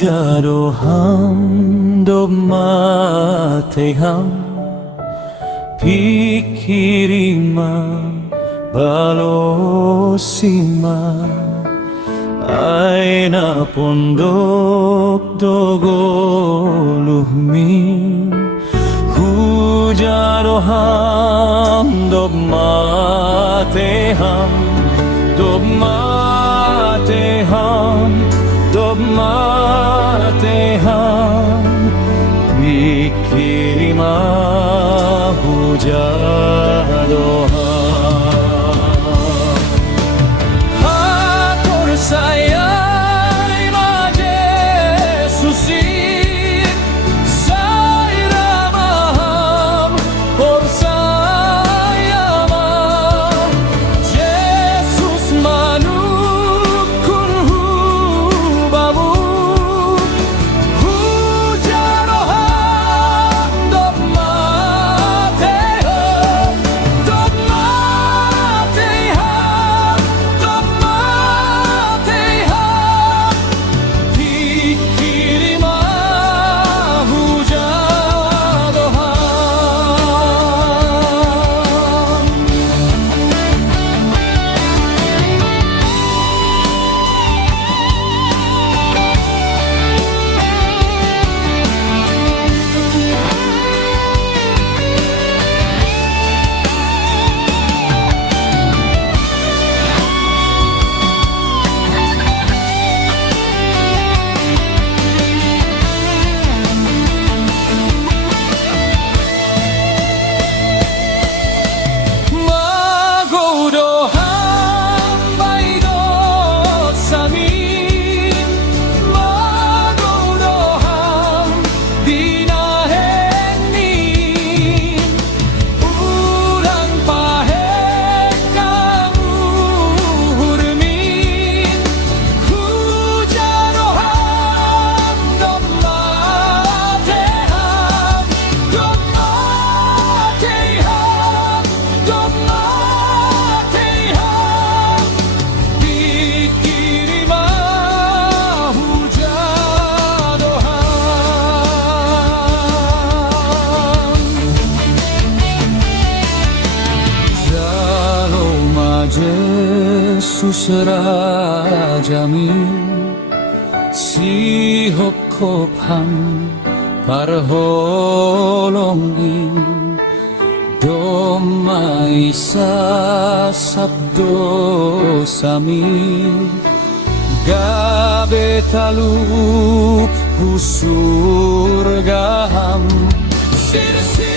Hujaroham domateham pikirima balosima aina pondok dogoluhmin Hujaroham domateham domateham pikirima hujaroham atur saya Yesusi saya maham por saya Yesus manukun hubamu hujaroham domateham pikirima hujaroham Magodoham baidot sami Magodoham dinahenin Ulang pahek kamu hurmin Hujaroham domateham pikirima hujaroham Shalom Jesus rajami sihop kopham parholongin Domaisa sabdo sami gabe talup husurgaham sirsi